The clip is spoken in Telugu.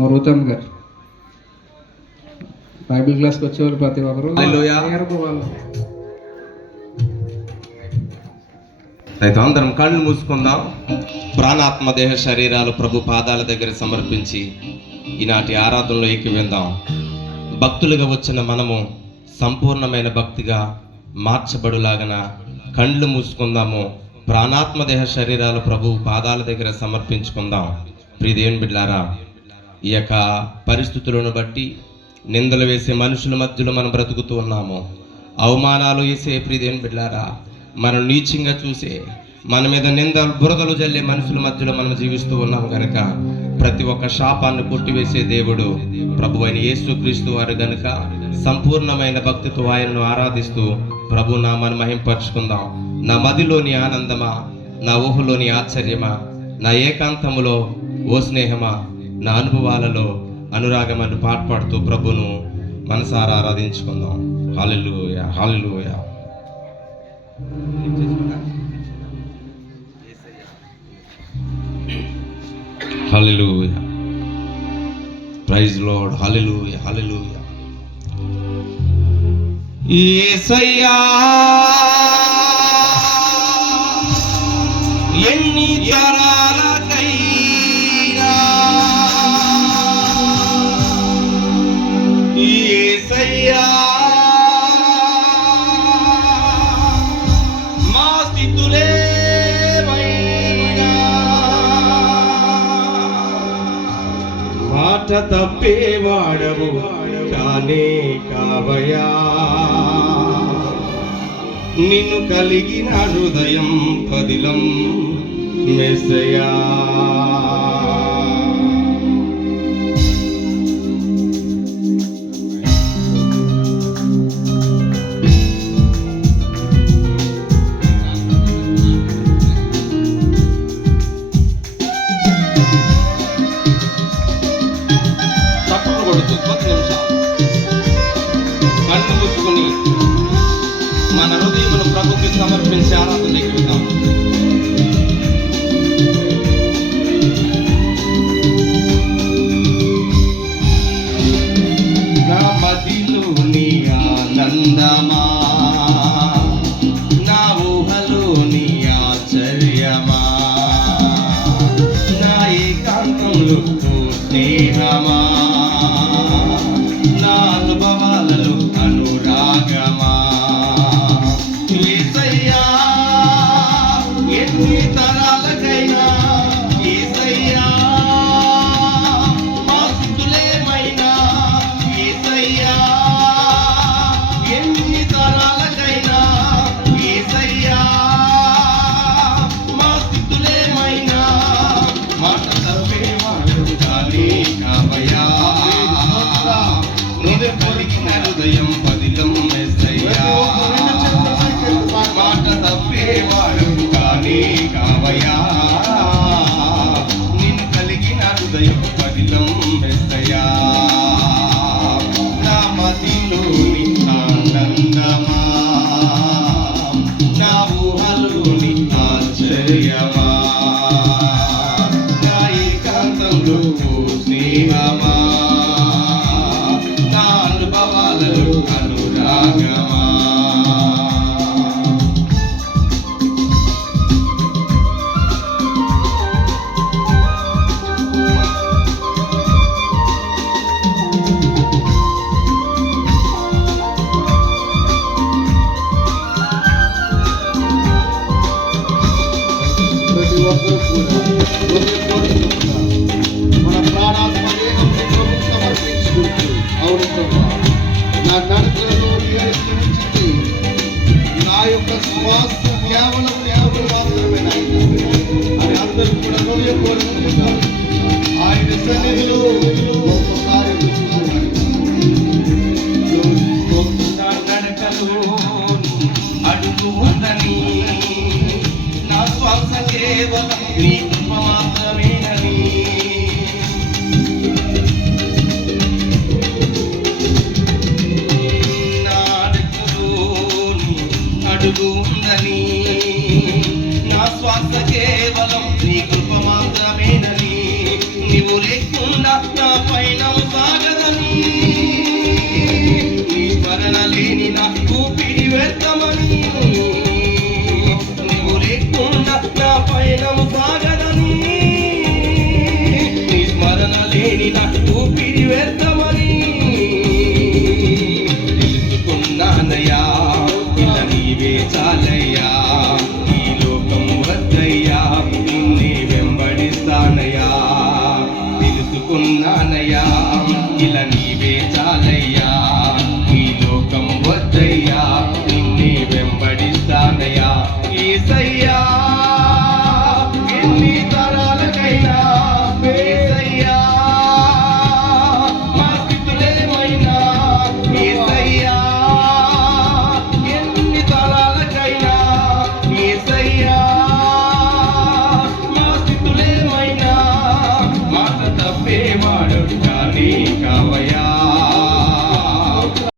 మరుతం గారు బైబిల్ క్లాస్కి వచ్చేవాళ్ళు ప్రతి ఒక్కరు అయితే అందరం కళ్ళు మూసుకుందాం. ప్రాణాత్మ దేహ శరీరాలు ప్రభు పాదాల దగ్గర సమర్పించి ఈనాటి ఆరాధనలో ఏకీవిందాం. భక్తులుగా వచ్చిన మనము సంపూర్ణమైన భక్తిగా మార్చబడులాగన కళ్ళు మూసుకుందాము. ప్రాణాత్మ దేహ శరీరాలు ప్రభు పాదాల దగ్గర సమర్పించుకుందాం. ప్రియదేవుని బిడ్డలారా, ఈ యొక్క పరిస్థితులను బట్టి నిందలు వేసే మనుషుల మధ్యలో మనం బ్రతుకుతూ ఉన్నాము. అవమానాలు వేసే ప్రియదేవుని బిడ్డలారా, మనం నీచంగా చూసే, మన మీద నిందలు బురదలు జల్లే మనుషుల మధ్యలో మనం జీవిస్తూ ఉన్నాం కనుక ప్రతి ఒక్క శాపాన్ని కొట్టివేసే దేవుడు ప్రభు అయిన యేసుక్రీస్తు వారు గనుక సంపూర్ణమైన భక్తితో ఆయనను ఆరాధిస్తూ ప్రభు నామాన్ని మహింపరుచుకుందాం. నా మదిలోని ఆనందమా, నా ఊహలోని ఆశ్చర్యమా, నా ఏకాంతములో ఓ స్నేహమా, నా అనుభవాలలో అనురాగమని పాట పాడుతూ ప్రభును మనసారా ఆరాధించుకుందాం. హల్లెలూయా, హల్లెలూయా. హల్లెలూయా, ప్రైజ్ లార్డ్. హల్లెలూయా, హల్లెలూయా. యేసయ్యా ఎన్ని తరాలకైనా, యేసయ్యా మా స్థితులేమైనా మాట తప్పేవాడవు కానే కావయా. నిన్ను కలిగిన హృదయం పదిలం మెస్సయా. తప్పకుండా కొడుతూ కొద్ది నిమిషాలు కళ్ళు మూసుకుని మన హృదయమును ప్రభుకి సమర్పించి ఆరాధనకి వెళ్దాం. నా మదిలోని ఆనందమా, నా ఊహలోని ఆశ్చర్యమా, నా ఏకాంతంలో స్నేహమా, నా అనుభవాలలో అనురాగమా, యేసయ్యా ఎన్ని తరాలకైనా, యేసయ్యా మా స్థితులేమైనా, యేసయ్యా ఎన్ని తరాలకైనా, యేసయ్యా మా స్థితులేమైనా మాట తప్పేవాడు కానీ కావయా. నువ్వు కలిగిన హృదయం పదిలం మెస్సయ్యా. మాట తప్పేవాడు కానీ కావయా. నిన్ను కలిగిన హృదయం పదిలం మెస్సయ్యా. నా మదిలోని ఆనందమా, నా ఊహలోని ఆశ్చర్యమా, నా ఏకాంతంలో స్నేహమా, నా అనుభవాలలో అనురాగమా. ప్రతి ఒక్కరు కూడా హృదయపూర్వకంగా మన ప్రాణాత్మ దేహం సమర్పించుకుంటూ, అవును ప్రభా, నా నడకలలో ఉంచింది, నా యొక్క శ్వాస కేవలం దేవుడు మాత్రమే నాయన అని అందరూ కూడా హృదయపూర్వకంగా ఆయన సన్నిధిలో ఒక్కసారి నడకలో అడుగు ఉందని, నా శ్వాస కేవలం నీ కృప మాత్రమేనని, నా నడకలో అడుగు ఉందని, నా శ్వాస కేవలం నీ కృప మాత్రమేనని, నీవు లేకుండా నా పయనం సాగదని, నీ స్మరణ లేని నా ఊపిరి వ్యర్థమని, నీవు లేకుండా నా పయనం సాగదని, నీ స్మరణ లేని నా ఊపిరి వ్యర్థమని తెలుసుకున్నానయ్యా. ఇలా నీవే చాలయ్యా, ఈ లోకం వద్దయ్యా, నిన్నే వెంబడిస్తానయ్యా. తెలుసుకున్నానయ్యా, ఇలా నీవే చాలయ్యా, ఈ లోకం వద్దయ్యా, నిన్నే వెంబడిస్తానయ్యా. యేసయ్యా ఎన్ని తరాలకైనా, యేసయ్యా మా స్థితులేమైనా, యేసయ్యా ఎన్ని తరాలకైనా, యేసయ్యా మా స్థితులేమైనా మాట తప్పేవాడు కానీ కావాలి.